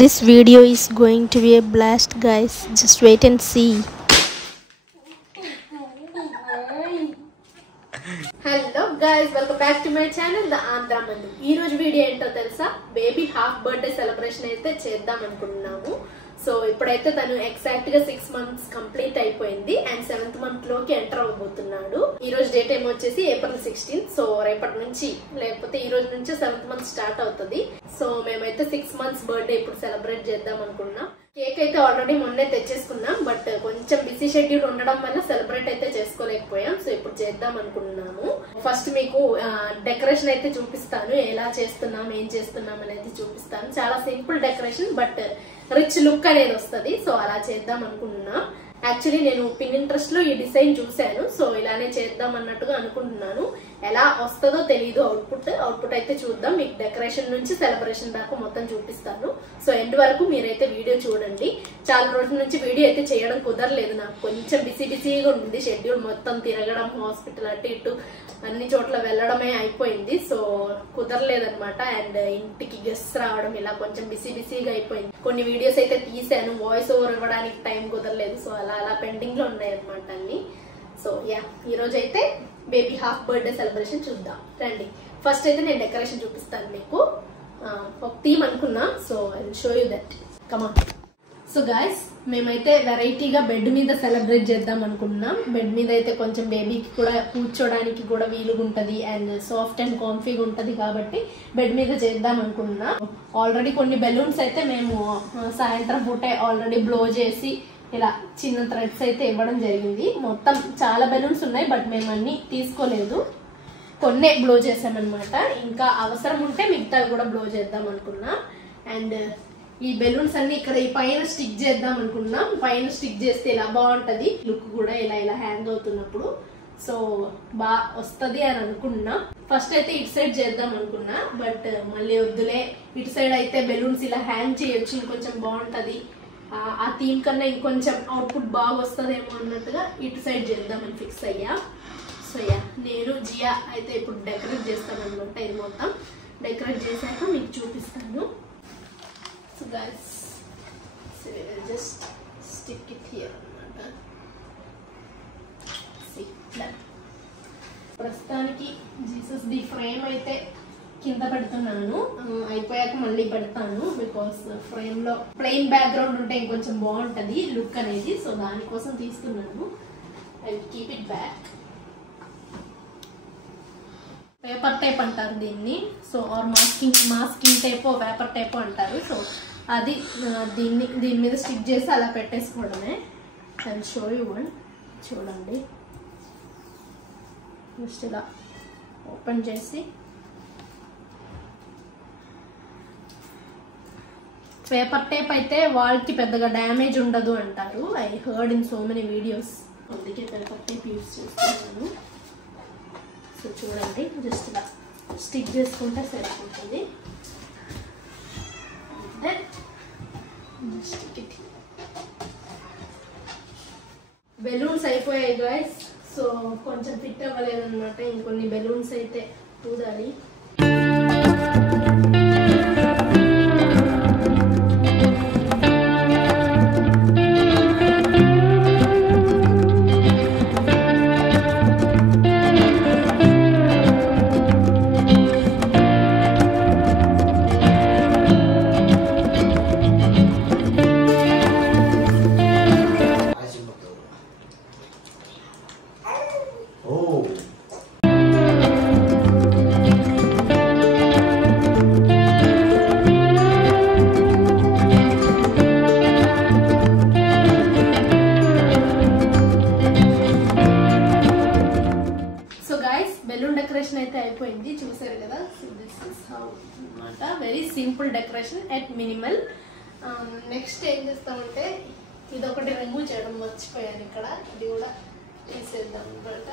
This video is going to be a blast, guys. Just wait and see. Hello guys, welcome back to my channel The Andhra Mandu. Ee roju video ento telusa baby half birthday celebration aithe cheddam anukunnamu. So ipudaithe tanu exact ga 6 months complete అయిపోయింది and 7th month లోకి enter అవబోతున్నాడు. ఈ రోజు date ఏమో వచ్చేసి April 16. So రేపటి నుంచి లేకపోతే ఈ రోజు నుంచి 7th month స్టార్ట్ అవుతది. సో మేమైతే 6 months బర్త్డే ఇప్పుడు సెలబ్రేట్ చేద్దాం అనుకున్నాం. కేక్ అయితే ఆల్రెడీ మొన్నే తెచ్చేసుకున్నాం, బట్ కొంచెం బిజీ షెడ్యూల్ ఉండడం వల్ల సెలబ్రేట్ అయితే చేసుకోలేకపోయాం. సో ఇప్పుడు చేద్దాం అనుకున్నాము. ఫస్ట్ మీకు డెకరేషన్ అయితే చూపిస్తాను, ఎలా చేస్తున్నాం ఏం చేస్తున్నాం అనేది చూపిస్తాను. చాలా simple decoration but rich look అనేది వస్తుంది. సో అలా చేద్దాం అనుకుంటున్నాం. యాక్చువల్లీ నేను పిన్నింట్రెస్ట్ లో ఈ డిజైన్ చూశాను, సో ఇలానే చేద్దాం అన్నట్టుగా అనుకుంటున్నాను. ఎలా వస్తుందో తెలీదు అవుట్పుట్ అయితే చూద్దాం. మీకు డెకరేషన్ నుంచి సెలబ్రేషన్ దాకా మొత్తం చూపిస్తాను. సో ఎండ్ వరకు మీరైతే వీడియో చూడండి. చాలా రోజుల నుంచి వీడియో అయితే చేయడం కుదరలేదు, నాకు కొంచెం బిజీగా ఉంటుంది. షెడ్యూల్ మొత్తం తిరగడం, హాస్పిటల్ అటు ఇటు అన్ని చోట్ల వెళ్ళడమే అయిపోయింది. సో కుదరలేదనమాట. అండ్ ఇంటికి గెస్ట్ రావడం ఇలా కొంచెం బిజీగా అయిపోయింది. కొన్ని వీడియోస్ అయితే తీసాను, వాయిస్ ఓవర్ ఇవ్వడానికి టైం కుదరలేదు. సో అలా పెండింగ్ లో ఉన్నాయి అనమాట అన్ని. సో యా, ఈ రోజు అయితే బేబీ హాఫ్ బర్త్డే సెలబ్రేషన్ చూద్దాం రండి. ఫస్ట్ అయితే నేను డెకరేషన్ చూపిస్తాను మీకు. ఒక థీమ్ అనుకున్నా, so I will show you that. Come on. So guys, మేమైతే వెరైటీగా బెడ్ మీద సెలబ్రేట్ చేద్దాం అనుకుంటున్నాం. బెడ్ మీద అయితే కొంచెం బేబీకి కూడా కూర్చోడానికి కూడా వీలుగా ఉంటది అండ్ సాఫ్ట్ అండ్ కాంఫీగా ఉంటది కాబట్టి బెడ్ మీద చేద్దాం అనుకుంటున్నాం. ఆల్రెడీ కొన్ని బెలూన్స్ అయితే మేము సాయంత్రం పూటే ఆల్రెడీ బ్లో చేసి ఇలా చిన్న థ్రెడ్స్ అయితే ఇవ్వడం జరిగింది. మొత్తం చాలా బెలూన్స్ ఉన్నాయి బట్ మేము అన్ని తీసుకోలేదు, కొన్నే బ్లో చేసామన్నమాట. ఇంకా అవసరం ఉంటే మిగతా కూడా బ్లో చేద్దాం అనుకున్నాం. అండ్ ఈ బెలూన్స్ అన్ని ఇక్కడ ఈ పైన స్టిక్ చేద్దాం అనుకున్నాం. పైన స్టిక్ చేస్తే ఇలా బాగుంటది, లుక్ కూడా ఇలా హ్యాంగ్ అవుతున్నప్పుడు. సో బాగా వస్తుంది అని అనుకున్నా. ఫస్ట్ అయితే ఇటు సైడ్ చేద్దాం అనుకున్నా, బట్ మళ్ళీ వద్దులే, ఇటు సైడ్ అయితే బెలూన్స్ ఇలా హ్యాంగ్ చేయొచ్చు, ఇంకొంచెం బాగుంటది. ఆ థీమ్ కన్నా ఇంకొంచెం అవుట్పుట్ బాగా వస్తుందేమో అన్నట్టుగా ఇటు సైడ్ చేద్దామని ఫిక్స్ అయ్యా. సో యా, నేను జియా అయితే ఇప్పుడు డెకరేట్ చేస్తాను అనమాట. ఇది మొత్తం డెకరేట్ చేశాక మీకు చూపిస్తాను. So guys, just stick it here అన్నమాట. ప్రస్తుతానికి జీసస్ ది ఫ్రేమ్ అయితే కింద పెడుతున్నాను, అయిపోయాక మళ్ళీ పెడతాను. బికాస్ ఫ్రేమ్ లో ప్లెయిన్ బ్యాక్గ్రౌండ్ ఉంటే ఇంకొంచెం బాగుంటది లుక్ అనేది. సో దానికోసం తీస్తున్నాను. I will keep it back. Paper type అంటారు దీన్ని. So or masking type, paper type అంటారు. సో అది దీని మీద స్టిక్ చేసి అలా పెట్టేసుకోవడమే. I will show you one. చూడండి, జస్ట్ ఇలా ఓపెన్ చేసి పేపర్ టేప్ అయితే వాల్కి పెద్దగా డ్యామేజ్ ఉండదు అంటారు. I heard in so many videos, అందుకే పేపర్ టేప్ యూజ్ చేస్తున్నాను. సో చూడండి, జస్ట్ ఇలా స్టిక్ చేసుకుంటే సరిపోతుంది. బెలూన్స్ అయిపోయాయి గాయస్. సో కొంచెం ఫిట్ అవ్వలేదు అనమాట, ఇంకొన్ని బెలూన్స్ అయితే చూడాలి. డెకరేషన్ అయితే అయిపోయింది, చూసారు కదా. సో దిస్ ఇస్ హౌ అన్నమాట. Very simple decoration at minimal. Next ఏం చేస్తామంటే ఇదొకటి రిమూవ్ చేయడం మర్చిపోయాను ఇక్కడ, ఇది కూడా తీసేద్దాం అనమాట.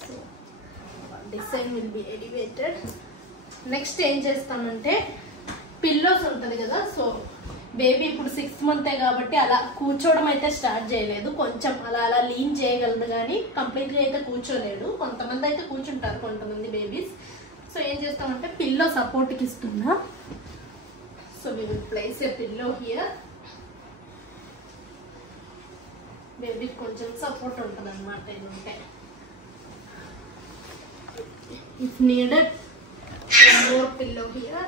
So design will be elevated. Next ఏం చేస్తామంటే పిల్లోస్ ఉంటుంది కదా. సో బేబీ ఇప్పుడు 6th month కాబట్టి అలా కూర్చోవడం అయితే స్టార్ట్ చేయలేదు, కొంచెం అలా లీన్ చేయగలదు కానీ కంప్లీట్గా అయితే కూర్చోలేడు. కొంతమంది అయితే కూర్చుంటారు, కొంతమంది బేబీస్. సో ఏం చేస్తామంటే పిల్లో సపోర్ట్కి ఇస్తున్నా. So we will place a pillow here. Baby కొంచెం సపోర్ట్ ఉంటుంది అన్నమాట ఇది ఉంటే. If needed, more pillow here.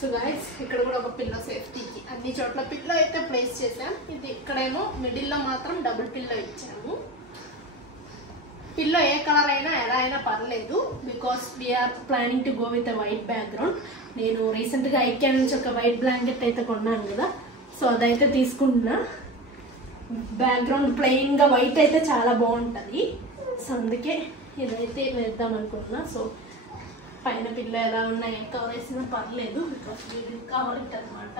So guys, ఇక్కడ కూడా ఒక పిల్లో సేఫ్టీకి అన్ని చోట్ల పిల్లో అయితే ప్లేస్ చేసాం. ఇది ఇక్కడేమో మిడిల్లో మాత్రం డబుల్ పిల్లో ఇచ్చాము. పిల్లో ఏ కలర్ అయినా ఎలా అయినా పర్లేదు, because we're planning to go with a white background. నేను రీసెంట్గా ఐక్యా నుంచి ఒక వైట్ బ్లాంకెట్ అయితే కొన్నాను కదా, సో అదైతే తీసుకుంటున్నా. బ్యాక్గ్రౌండ్ ప్లెయిన్గా వైట్ అయితే చాలా బాగుంటుంది, సో అందుకే ఇదైతే వేద్దాం అనుకుంటున్నా. సో పైన పిల్లో ఎలా ఉన్నా ఏం కవర్ వేసినా పర్లేదు, బికాస్ వీడియో కవర్ ఇట్ అనమాట.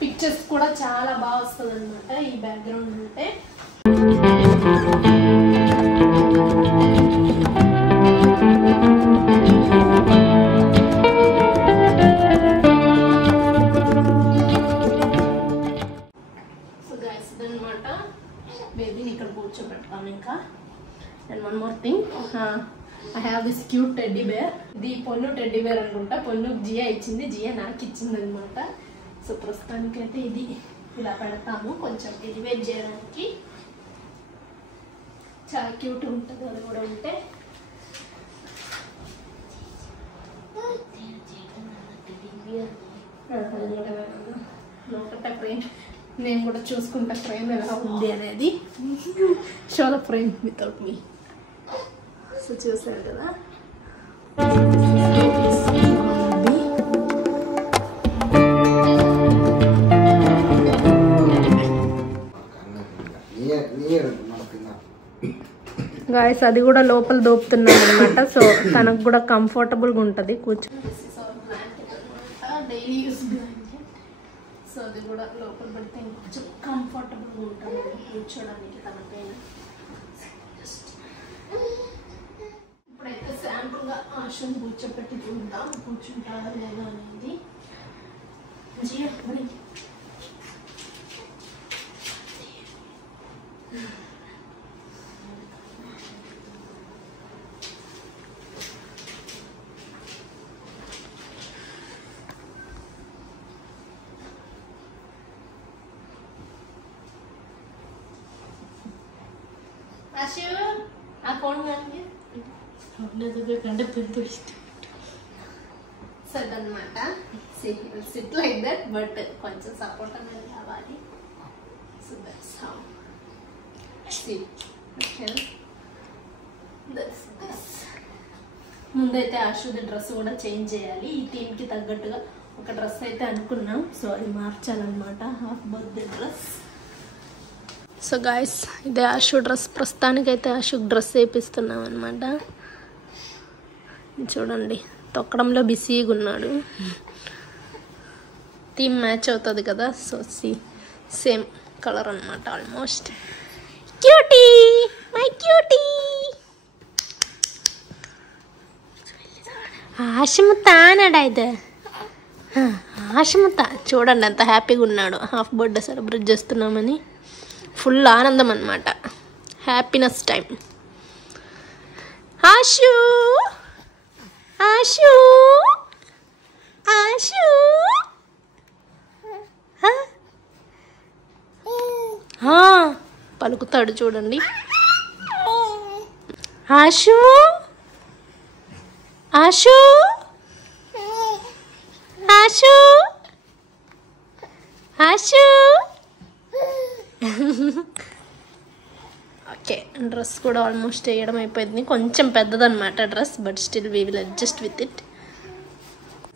పిక్చర్స్ కూడా చాలా బాగా వస్తుంది అనమాట ఈ బ్యాక్గ్రౌండ్ ఉంటే. బేబీని ఇక్కడ కూర్చోబెడతాను. ఇంకా and one more thing, I have this cute teddy bear. ఇది పొన్ను టెడ్డీ బేర్ అనుకుంటా, పొన్ను జియా ఇచ్చింది, జియా నాకు ఇచ్చింది అనమాట. సో ప్రస్తుతానికైతే ఇది ఇలా పెడతాము కొంచెం ఎలివేట్ చేయడానికి. చాలా క్యూట్ ఉంటుంది అది కూడా ఉంటే. ఒకటే ఫ్రేమ్ నేను కూడా చూసుకుంటా ఫ్రేమ్ ఎలా ఉంది అనేది. Show the frame without me. So చూసారు కదా, గాయస్ అది కూడా లోపల దోపుతున్నాను అనమాట. సో తనకు కూడా కంఫర్టబుల్గా ఉంటుంది కూర్చో. Daily use blanket. సో అది కూడా లోపల పెడితే కొంచెం కంఫర్టబుల్గా ఉంటుంది కూర్చోడానికి తనకైనా. ఇప్పుడైతే శాంపుల్గా ఆశను కూర్చోపెట్టి చూద్దాం కూర్చుంటారా లేదా అనేది. ఆ ఫోన్ కానీ కంటే పెద్ద ఇష్టం సెట్ అనమాట. సిట్ లైక్ దట్, బట్ కొంచెం సపోర్ట్ అనేది కావాలి. So that's how SIT. ముందైతే ఆశుది డ్రెస్ కూడా చేంజ్ చేయాలి. ఈ థీమ్కి తగ్గట్టుగా ఒక డ్రెస్ అయితే అనుకున్నాం, సో అది మార్చాలన్నమాట. Half birthday dress. So guys ఇదే ఆశు డ్రెస్. ప్రస్తుతానికైతే ఆశుకి డ్రెస్ వేపిస్తున్నాం అనమాట. చూడండి తొక్కడంలో బిజీగా ఉన్నాడు. థీమ్ మ్యాచ్ అవుతుంది కదా, సో సేమ్ కలర్ అనమాట ఆల్మోస్ట్. Cutie my cutie. ఆశముత్త అన్నాడా ఇది, ఆశముత్త. చూడండి ఎంత హ్యాపీగా ఉన్నాడు. హాఫ్ బర్త్డే సెలబ్రేట్ చేస్తున్నామని ఫుల్ ఆనందం అన్నమాట. Happiness time. ఆశు ఆశు ఆశు పలుకుతాడు చూడండి. ఆశు ఆశు ఆశు ఆశు. ఓకే డ్రెస్ కూడా ఆల్మోస్ట్ వేయడం అయిపోయింది. కొంచెం పెద్దదన్నమాట dress, but still we will adjust with it.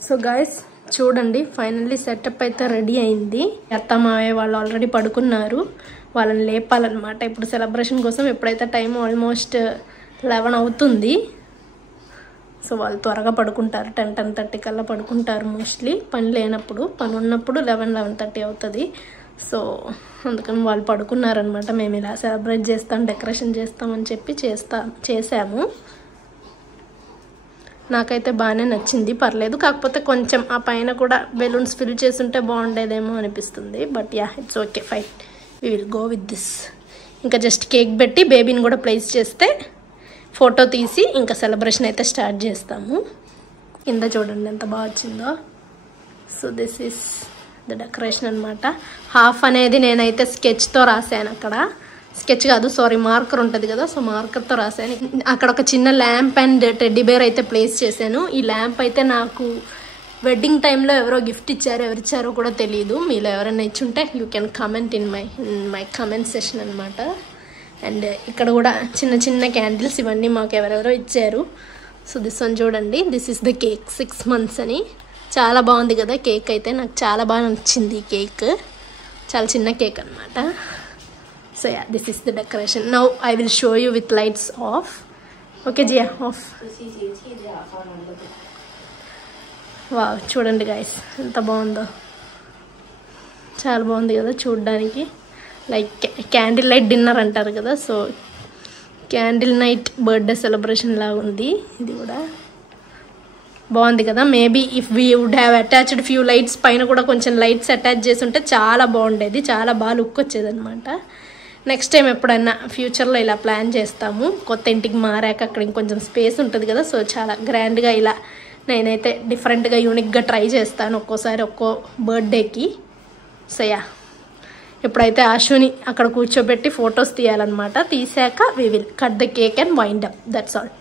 So guys చూడండి ఫైనల్లీ సెటప్ అయితే రెడీ అయింది. అత్త మావయ్య వాళ్ళు ఆల్రెడీ పడుకున్నారు, వాళ్ళని లేపాలన్నమాట ఇప్పుడు సెలబ్రేషన్ కోసం. ఎప్పుడైతే టైం ఆల్మోస్ట్ 11 అవుతుంది. సో వాళ్ళు త్వరగా పడుకుంటారు, 10-10:30 కల్లా పడుకుంటారు మోస్ట్లీ. పని లేనప్పుడు, పని ఉన్నప్పుడు 11-11:30 అవుతుంది. సో అందుకని వాళ్ళు పడుకున్నారనమాట. మేము ఇలా సెలబ్రేట్ చేస్తాం, డెకరేషన్ చేస్తామని చెప్పి చేసాము. నాకైతే బాగానే నచ్చింది, పర్లేదు. కాకపోతే కొంచెం ఆ పైన కూడా బెలూన్స్ ఫిల్ చేస్తుంటే బాగుండేదేమో అనిపిస్తుంది. But yeah, it's okay, fine, we will go with this. ఇంకా జస్ట్ కేక్ పెట్టి బేబీని కూడా ప్లేస్ చేస్తే ఫోటో తీసి ఇంకా సెలబ్రేషన్ అయితే స్టార్ట్ చేస్తాము. కింద చూడండి ఎంత బాగా వచ్చిందో. So this is the decoration అనమాట. హాఫ్ అనేది నేనైతే స్కెచ్తో రాశాను. అక్కడ స్కెచ్ కాదు, సారీ, మార్కర్ ఉంటుంది కదా, సో మార్కర్తో రాశాను. అక్కడ ఒక చిన్న ల్యాంప్ అండ్ టెడ్డీ బేర్ అయితే ప్లేస్ చేశాను. ఈ ల్యాంప్ అయితే నాకు వెడ్డింగ్ టైంలో ఎవరో గిఫ్ట్ ఇచ్చారు, ఎవరిచ్చారో కూడా తెలియదు. మీలో ఎవరైనా ఇచ్చుంటే you can comment in my comment session అనమాట. అండ్ ఇక్కడ కూడా చిన్న చిన్న క్యాండిల్స్, ఇవన్నీ మాకు ఎవరెవరో ఇచ్చారు. సో దిస్ వన్ చూడండి, this is the cake 6 months అని. చాలా బాగుంది కదా కేక్ అయితే, నాకు చాలా బాగా నచ్చింది ఈ కేక్. చాలా చిన్న కేక్ అనమాట. So yeah, this is the decoration. Now I will show you with lights off. Okay Jia, off. Wow, చూడండి గైస్ ఎంత బాగుందో, చాలా బాగుంది కదా చూడడానికి. లైక్ క్యాండిల్ లైట్ డిన్నర్ అంటారు కదా, so candle night birthday celebration లాగా ఉంది. ఇది కూడా బాగుంది కదా. Maybe if we would have attached few lights, పైన కూడా కొంచెం లైట్స్ అటాచ్ చేసి ఉంటే చాలా బాగుండేది, చాలా బాగా లుక్ వచ్చేది అనమాట. నెక్స్ట్ టైం ఎప్పుడన్నా ఫ్యూచర్లో ఇలా ప్లాన్ చేస్తాము. కొత్త ఇంటికి మారాక అక్కడ ఇంకొంచెం స్పేస్ ఉంటుంది కదా, సో చాలా గ్రాండ్గా ఇలా నేనైతే డిఫరెంట్గా యూనిక్గా ట్రై చేస్తాను ఒక్కోసారి ఒక్కో బర్త్డేకి. సో యా, ఇప్పుడైతే ఆశుని అక్కడ కూర్చోబెట్టి ఫొటోస్ తీయాలన్నమాట. తీసాక we will cut the cake and wind up, that's all.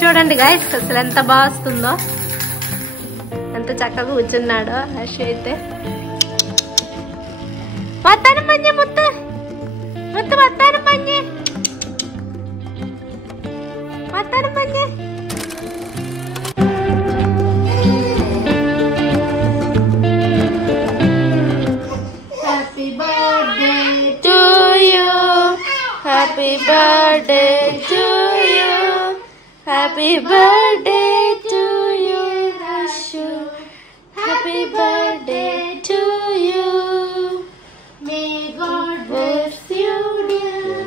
చూడండి గాయ్స్ అసలు ఎంత బాగా వస్తుందో, ఎంత చక్కగా కూర్చున్నాడో ఆశ అయితే. వస్తాను మంచి ముత్తు ముత్తు, వస్తాను మంచి వస్తాను మంచి. Happy birthday to you, happy birthday to you, happy birthday to you Ashu, happy birthday to you. May God bless you dear,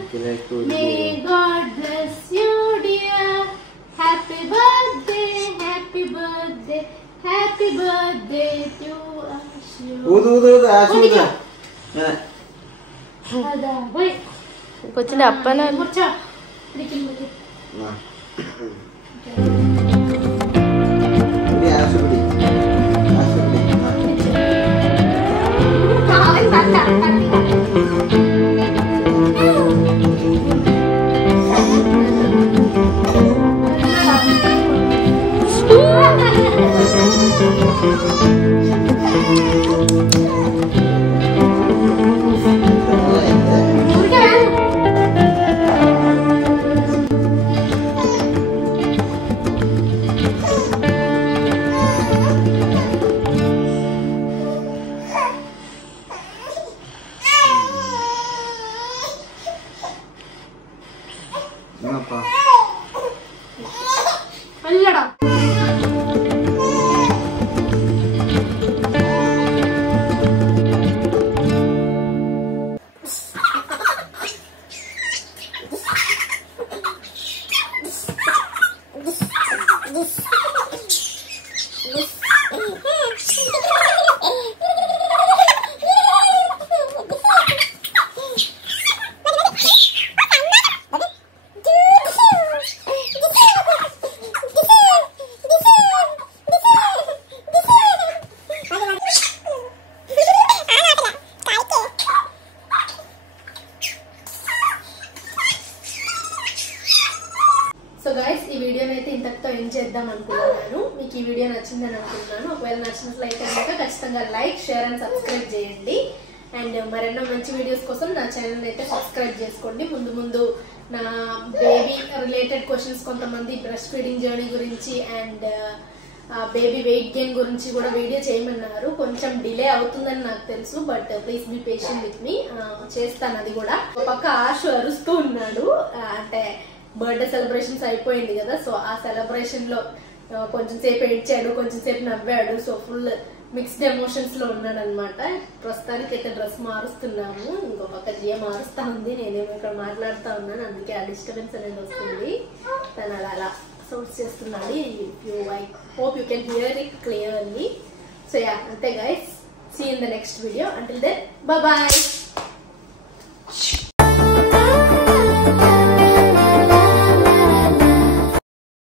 may God bless you dear, happy birthday, happy birthday, happy birthday to Ashu. ఊదు ఊదు ఊదు ఆశు ఊదు. అదా పోయి కూర్చుని అప్పన కూర్చో. అల్లడా so guys ఈ వీడియోని అయితే ఇంతటితో ఎండ్ చేద్దాం అనుకుంటున్నాను. మీకు ఈ వీడియో నచ్చిందని అనుకుంటున్నాను. ఒకవేళ నచ్చినట్లయితే కనుక ఖచ్చితంగా లైక్, షేర్ అండ్ సబ్స్క్రైబ్ చేయండి. అండ్ మరెన్నో మంచి వీడియోస్ కోసం నా ఛానల్ అయితే సబ్స్క్రైబ్ చేసుకోండి. ముందు ముందు నా బేబీ రిలేటెడ్ క్వశ్చన్స్, కొంతమంది బ్రెస్ట్ ఫీడింగ్ జర్నీ గురించి అండ్ బేబీ వెయిట్ గెయిన్ గురించి కూడా వీడియో చేయమన్నారు. కొంచెం డిలే అవుతుందని నాకు తెలుసు, but please be patient with me. చేస్తాను అది కూడా. ఒక పక్క ఆశు అరుస్తూ ఉన్నాడు, అంటే బర్త్డే సెలబ్రేషన్స్ అయిపోయింది కదా, సో ఆ సెలబ్రేషన్ లో కొంచెం సేపు ఏడ్చాడు, కొంచెం సేపు నవ్వాడు. సో ఫుల్ మిక్స్డ్ ఎమోషన్స్ లో ఉన్నాడు అనమాట. ప్రస్తుతానికి అయితే డ్రెస్ మారుస్తున్నాము, ఇంకో పక్క జియ మారుస్తా ఉంది, నేనేమో ఇక్కడ మాట్లాడుతూ ఉన్నాను, అందుకే ఆ డిస్టర్బెన్స్ అనేది వస్తుంది. తను అలా సౌండ్స్ చేస్తున్నాడు. I hope you can hear it clearly. So yeah, అంతే guys, see in the next video. Until then bye bye.